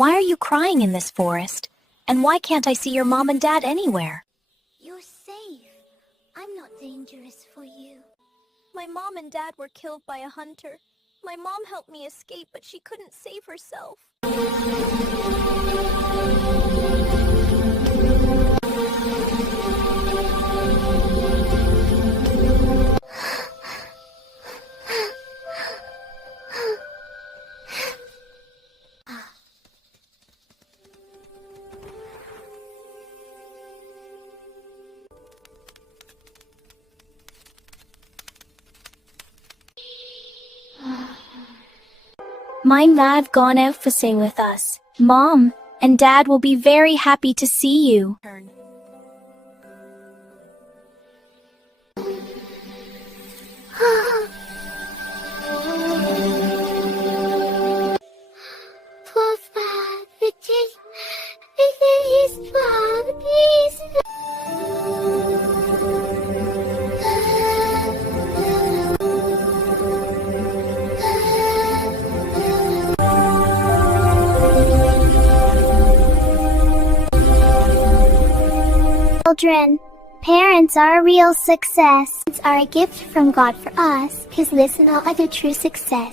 Why are you crying in this forest? And why can't I see your mom and dad anywhere? You're safe. I'm not dangerous for you. My mom and dad were killed by a hunter. My mom helped me escape, but she couldn't save herself. My dad gone out fishing with us. Mom and Dad will be very happy to see you. Children, parents are a real success. It's our gift from God for us, because listen all other true success.